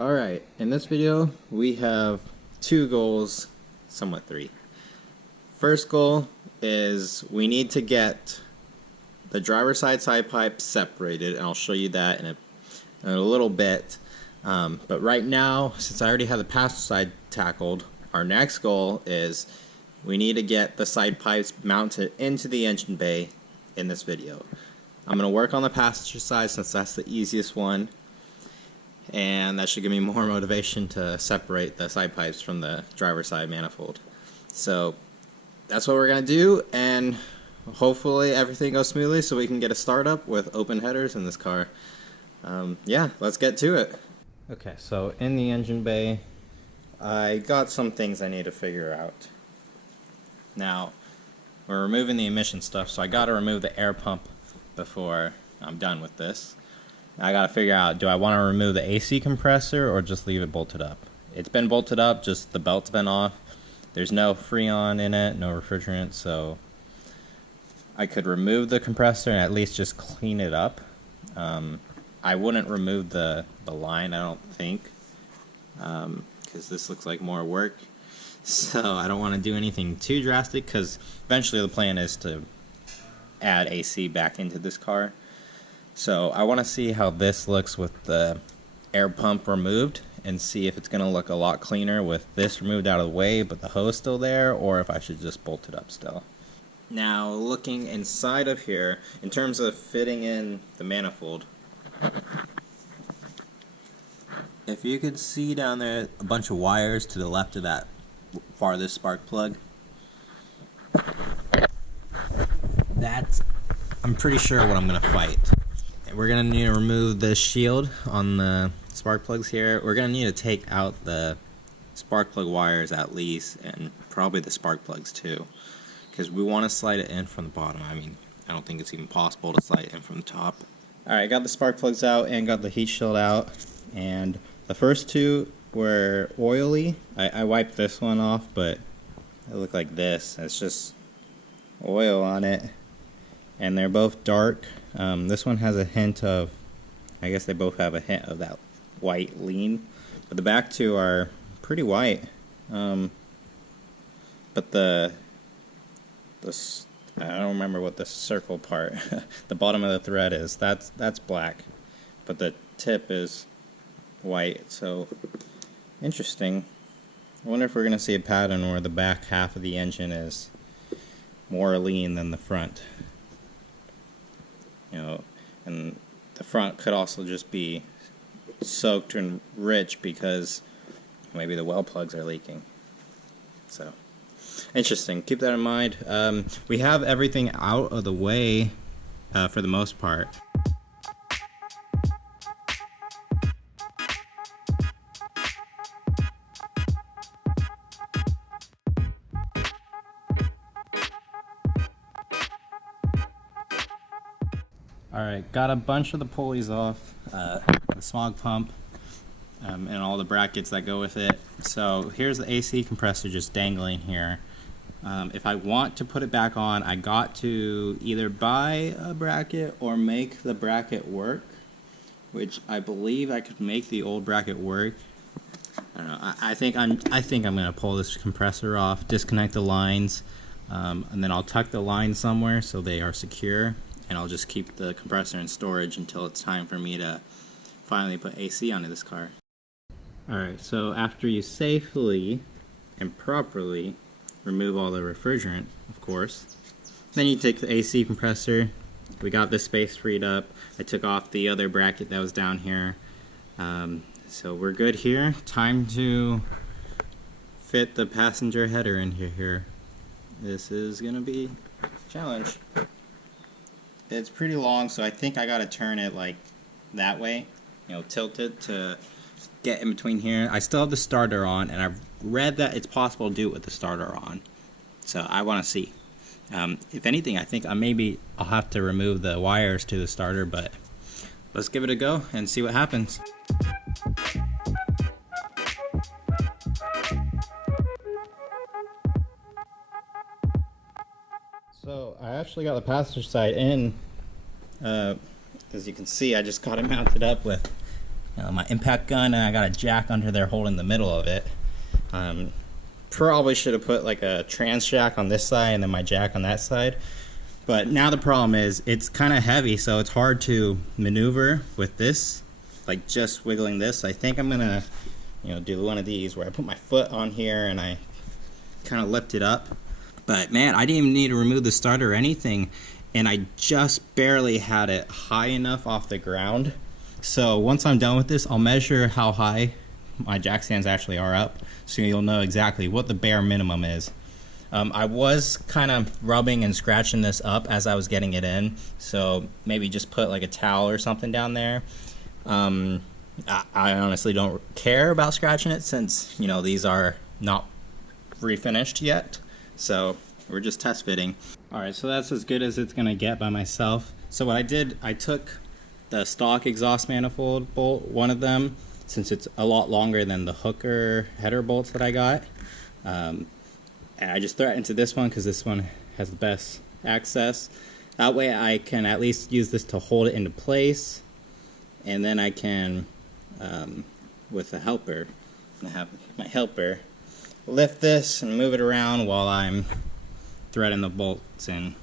Alright, in this video we have two goals, somewhat three. First goal is we need to get the driver's side pipe separated, and I'll show you that in a little bit. But right now, since I already have the passenger side tackled, our next goal is we need to get the side pipes mounted into the engine bay in this video. I'm going to work on the passenger side since that's the easiest one, and that should give me more motivation to separate the side pipes from the driver's side manifold. So that's what we're going to do, and hopefully everything goes smoothly so we can get a startup with open headers in this car. Yeah, let's get to it. Okay, so in the engine bay, I got some things I need to figure out. Now, we're removing the emission stuff, so I got to remove the air pump before I'm done with this. I got to figure out, do I want to remove the AC compressor or just leave it bolted up? It's been bolted up, just the belt's been off. There's no Freon in it, no refrigerant, so I could remove the compressor and at least just clean it up. I wouldn't remove the line, I don't think, because this looks like more work. So I don't want to do anything too drastic, because eventually the plan is to add AC back into this car. So I want to see how this looks with the air pump removed and see if it's going to look a lot cleaner with this removed out of the way but the hose still there, or if I should just bolt it up still. Now, looking inside of here, in terms of fitting in the manifold, if you could see down there a bunch of wires to the left of that farthest spark plug, that's, I'm pretty sure, what I'm going to fight. We're going to need to remove this shield on the spark plugs here. We're going to need to take out the spark plug wires at least, and probably the spark plugs too, because we want to slide it in from the bottom. I mean, I don't think it's even possible to slide it in from the top. Alright, got the spark plugs out and got the heat shield out, and the first two were oily. I wiped this one off, but it looked like this. It's just oil on it, and they're both dark. This one has a hint of, I guess they both have a hint of that white lean, but the back two are pretty white. But I don't remember what the circle part, the bottom of the thread is. That's black, but the tip is white. So interesting. I wonder if we're going to see a pattern where the back half of the engine is more lean than the front. You know, and the front could also just be soaked and rich because maybe the well plugs are leaking. So interesting. Keep that in mind. We have everything out of the way for the most part. Alright, got a bunch of the pulleys off, the smog pump, and all the brackets that go with it. So here's the AC compressor just dangling here. If I want to put it back on, I got to either buy a bracket or make the bracket work, which I believe I could make the old bracket work. I don't know. I think I'm going to pull this compressor off, disconnect the lines, and then I'll tuck the lines somewhere so they are secure, and I'll just keep the compressor in storage until it's time for me to finally put AC onto this car. Alright, so after you safely and properly remove all the refrigerant, of course, then you take the AC compressor. We got this space freed up. I took off the other bracket that was down here. So we're good here. Time to fit the passenger header in here. This is going to be a challenge. It's pretty long, so I think I got to turn it like that way, you know, tilt it to get in between here. I still have the starter on, and I've read that it's possible to do it with the starter on, so I want to see. If anything, I think I'll have to remove the wires to the starter, but let's give it a go and see what happens. So I actually got the passenger side in. As you can see, I just got it mounted up with my impact gun, and I got a jack under there holding the middle of it. Probably should have put like a trans jack on this side and then my jack on that side. But now the problem is it's kind of heavy, so it's hard to maneuver with this, like just wiggling this. I think I'm gonna, do one of these where I put my foot on here and I kind of lift it up. But man, I didn't even need to remove the starter or anything, and I just barely had it high enough off the ground. So once I'm done with this, I'll measure how high my jack stands actually are up, so you'll know exactly what the bare minimum is. I was kind of rubbing and scratching this up as I was getting it in, so maybe just put like a towel or something down there. I honestly don't care about scratching it since, these are not refinished yet, so we're just test fitting. Alright, so that's as good as it's gonna get by myself. So what I did, I took the stock exhaust manifold bolt, one of them, since it's a lot longer than the hooker header bolts that I got. And I just threw it into this one because this one has the best access. That way I can at least use this to hold it into place, and then I can, with the helper, I have my helper, lift this and move it around while I'm threading the bolts in.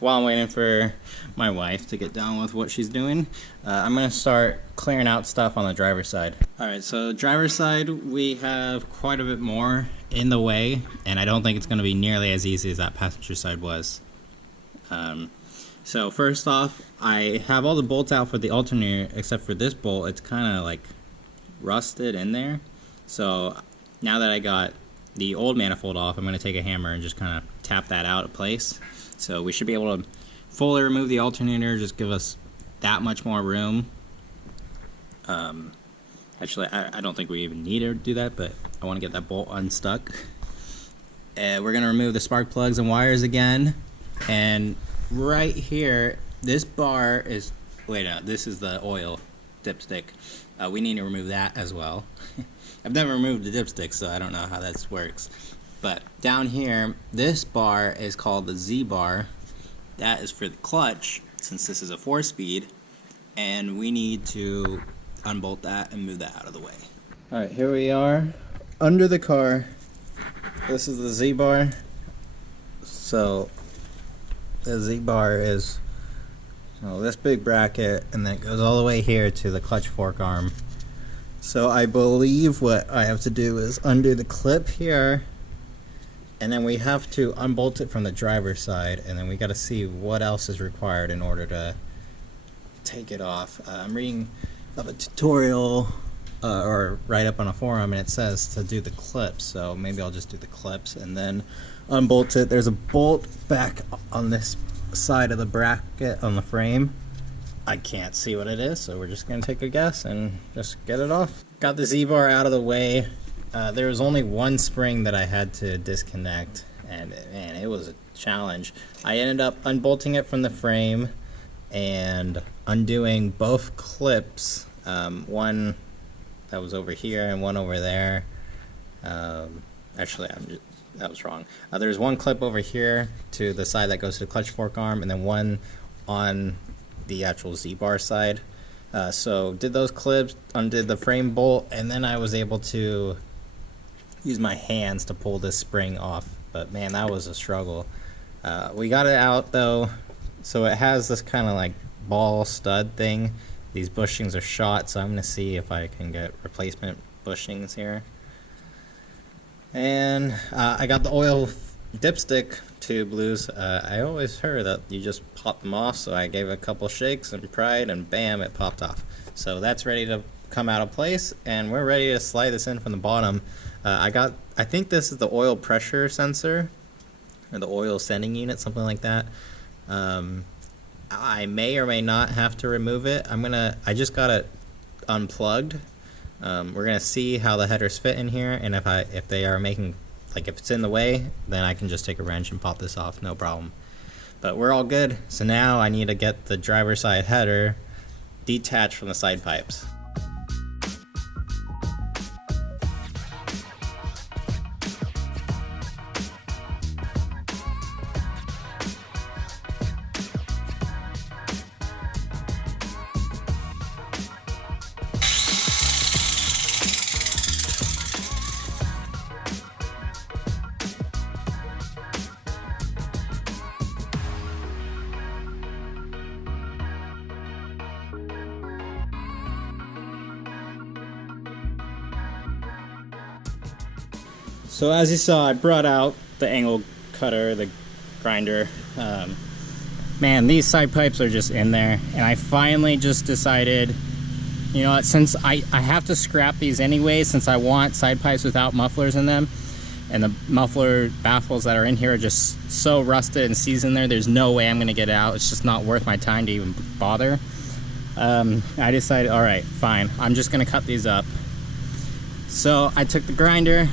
While I'm waiting for my wife to get done with what she's doing, I'm going to start clearing out stuff on the driver's side. Alright, so driver's side, we have quite a bit more in the way, and I don't think it's going to be nearly as easy as that passenger side was. So first off, I have all the bolts out for the alternator, except for this bolt. It's kind of like rusted in there. So now that I got the old manifold off, I'm going to take a hammer and just kind of tap that out of place. So we should be able to fully remove the alternator, just give us that much more room. Actually, I don't think we even need to do that, but I want to get that bolt unstuck. And we're going to remove the spark plugs and wires again. And right here, this bar is, this is the oil dipstick. We need to remove that as well. I've never removed the dipstick, so I don't know how that works. But down here, this bar is called the Z bar. That is for the clutch, since this is a 4-speed, and we need to unbolt that and move that out of the way. Alright, here we are under the car. This is the Z bar. So the Z bar is this big bracket, and then it goes all the way here to the clutch fork arm. So I believe what I have to do is undo the clip here, and then we have to unbolt it from the driver's side, and then we got to see what else is required in order to take it off. I'm reading of a tutorial or right up on a forum, and it says to do the clips, so maybe I'll just do the clips and then unbolt it. There's a bolt back on this side of the bracket on the frame. I can't see what it is, so we're just going to take a guess and just get it off. Got the Z-bar out of the way. There was only one spring that I had to disconnect, and man, it was a challenge. I ended up unbolting it from the frame and undoing both clips, one that was over here and one over there. Actually, that was wrong. There's one clip over here to the side that goes to the clutch fork arm, and then one on the actual Z-bar side. So did those clips, undid the frame bolt, and then I was able to use my hands to pull this spring off. But man, that was a struggle. We got it out though. So it has this kind of like ball stud thing. These bushings are shot, so I'm going to see if I can get replacement bushings here. And I got the oil dipstick tube loose. I always heard that you just pop them off, so I gave it a couple shakes and pried, and bam, it popped off. So that's ready to come out of place, and we're ready to slide this in from the bottom. I think this is the oil pressure sensor, or the oil sending unit, something like that. I may or may not have to remove it. I just got it unplugged. We're gonna see how the headers fit in here, and if they are making, like, if it's in the way, then I can just take a wrench and pop this off, no problem. But we're all good. So now I need to get the driver's side header detached from the side pipes. So as you saw, I brought out the angle cutter, the grinder. Man, these side pipes are just in there, and I finally just decided, you know what, since I have to scrap these anyway, since I want side pipes without mufflers in them, and the muffler baffles that are in here are just so rusted and seasoned there, there's no way I'm gonna get it out. It's just not worth my time to even bother. I decided, all right, fine, I'm just gonna cut these up. So I took the grinder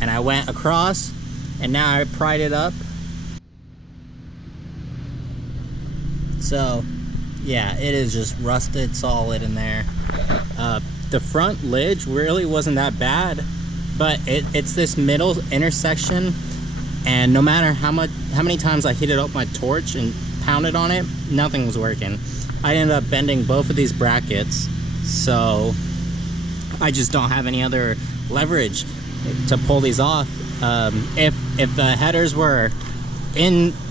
and I went across, and now I pried it up. So yeah, it is just rusted solid in there. The front lid really wasn't that bad, but it's this middle intersection, and no matter how many times I heated up my torch and pounded on it, nothing was working. I ended up bending both of these brackets, so I just don't have any other leverage to pull these off. If the headers were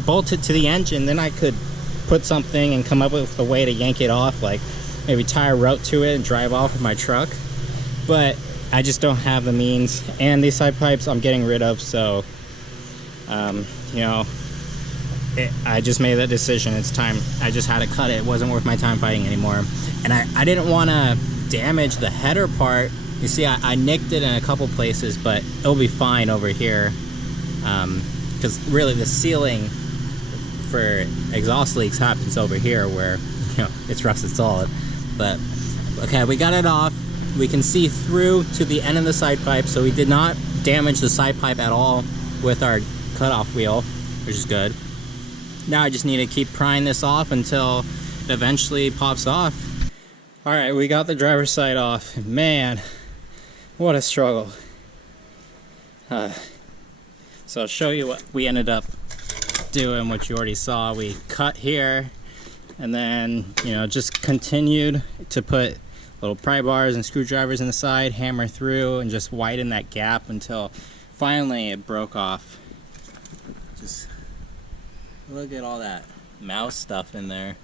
bolted to the engine, then I could put something and come up with a way to yank it off, like maybe tie a rope to it and drive off with my truck. But I just don't have the means, and these side pipes I'm getting rid of, so you know, I just made that decision. It's time. I just had to cut it. It wasn't worth my time fighting anymore. And I didn't want to damage the header part. You see, I nicked it in a couple places, but it'll be fine over here, because really the sealing for exhaust leaks happens over here, where, you know, it's rusted solid. But okay, we got it off. We can see through to the end of the side pipe, so we did not damage the side pipe at all with our cutoff wheel, which is good. Now I just need to keep prying this off until it eventually pops off. All right, we got the driver's side off. Man, what a struggle. So I'll show you what we ended up doing, what you already saw. We cut here, and then, you know, just continued to put little pry bars and screwdrivers in the side, hammer through, and just widen that gap until finally it broke off. Just look at all that mouse stuff in there.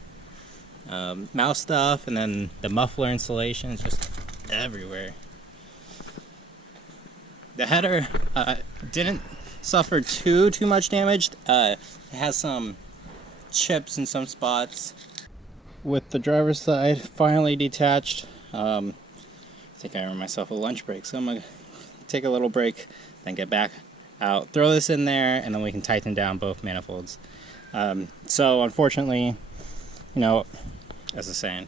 Mouse stuff, and then the muffler insulation is just everywhere. The header didn't suffer too much damage. It has some chips in some spots. With the driver's side finally detached, I think I earned myself a lunch break, so I'm gonna take a little break, then get back out, throw this in there, and then we can tighten down both manifolds. So unfortunately, you know, as I was saying,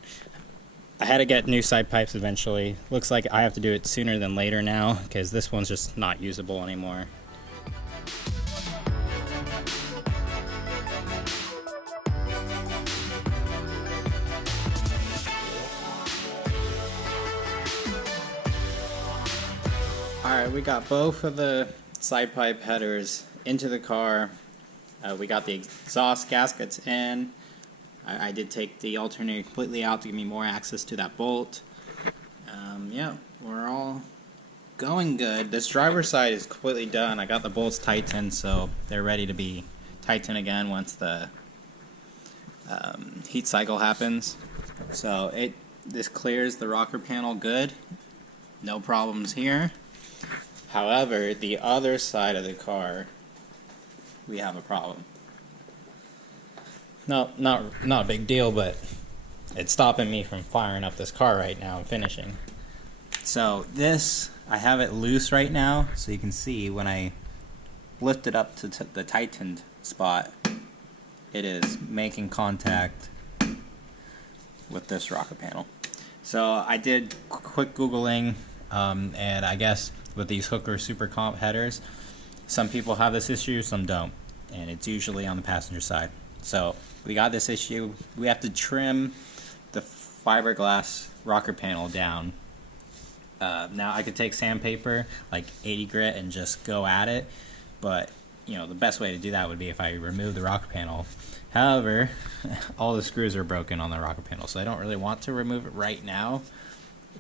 I had to get new side pipes eventually. Looks like I have to do it sooner than later now, because this one's just not usable anymore. Alright, we got both of the side pipe headers into the car. We got the exhaust gaskets in. I did take the alternator completely out to give me more access to that bolt. Yeah, we're all going good. This driver's side is completely done. I got the bolts tightened, so they're ready to be tightened again once the heat cycle happens. So this clears the rocker panel good. No problems here. However, the other side of the car, we have a problem. No, not a big deal, but it's stopping me from firing up this car right now and finishing. So this, I have it loose right now, so you can see when I lift it up to the tightened spot, it is making contact with this rocker panel. So I did quick Googling, and I guess with these Hooker Super Comp headers, some people have this issue, some don't, and it's usually on the passenger side. So we got this issue. We have to trim the fiberglass rocker panel down. Now I could take sandpaper, like 80 grit, and just go at it, but you know, the best way to do that would be if I remove the rocker panel. However, all the screws are broken on the rocker panel, so I don't really want to remove it right now,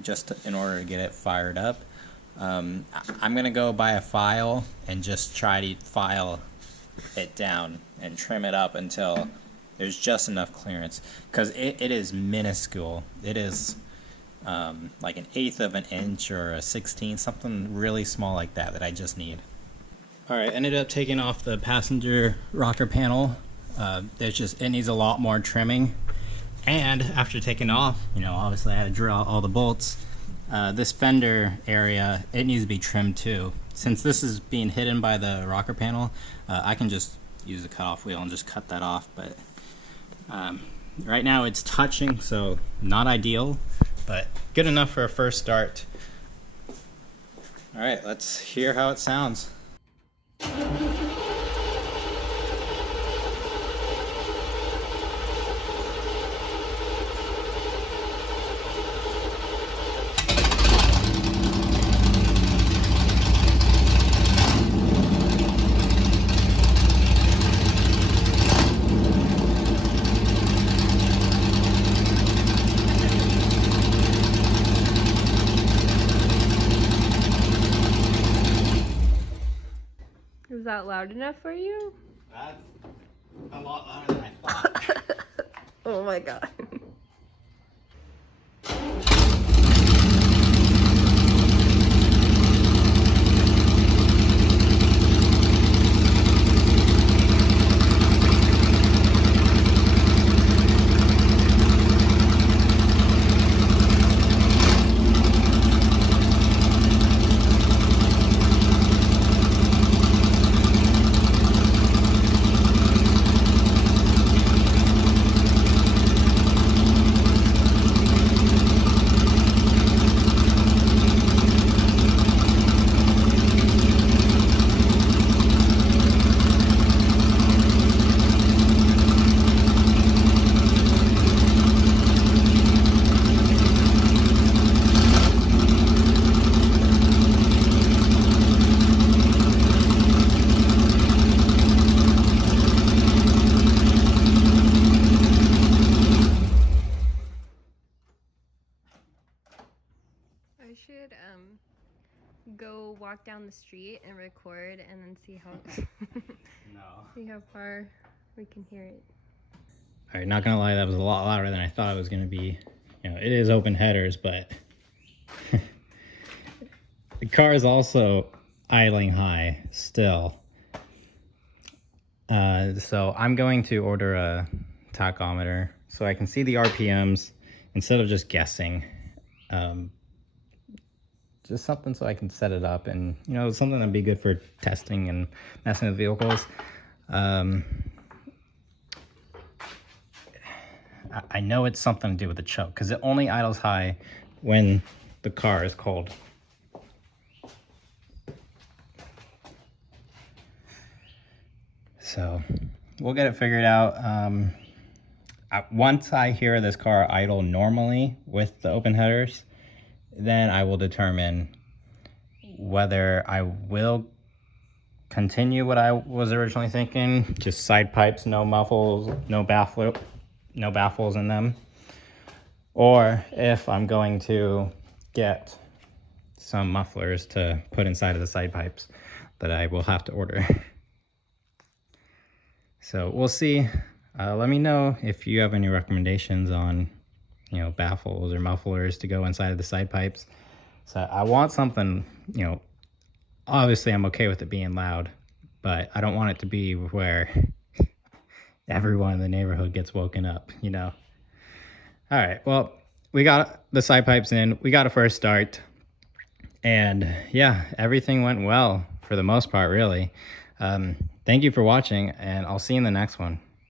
just in order to get it fired up. I'm gonna go buy a file and just try to file it down and trim it up until there's just enough clearance, because it is minuscule. It is like 1/8 of an inch or a 16th, something really small like that I just need. All right, ended up taking off the passenger rocker panel. It needs a lot more trimming. And after taking off, obviously I had to drill out all the bolts. This fender area, it needs to be trimmed too. Since this is being hidden by the rocker panel, I can just use a cutoff wheel and just cut that off. But right now it's touching, so not ideal, but good enough for a first start. All right, let's hear how it sounds. Was that loud enough for you? That's a lot louder than I thought. Oh my god. I should go walk down the street and record and then see how see how far we can hear it. All right, not gonna lie, that was a lot louder than I thought it was gonna be. It is open headers, but the car is also idling high still. So I'm going to order a tachometer so I can see the RPMs instead of just guessing. Just something so I can set it up, and something that'd be good for testing and messing with vehicles. I know it's something to do with the choke because it only idles high when the car is cold. So we'll get it figured out. Once I hear this car idle normally with the open headers, then I will determine whether I will continue what I was originally thinking, just side pipes, no muffles, no baffles in them, or if I'm going to get some mufflers to put inside of the side pipes that I will have to order. So we'll see. Let me know if you have any recommendations on baffles or mufflers to go inside of the side pipes. So I want something, obviously I'm okay with it being loud, but I don't want it to be where everyone in the neighborhood gets woken up, All right, well, we got the side pipes in, we got a first start, and yeah, everything went well for the most part, really. Thank you for watching, and I'll see you in the next one.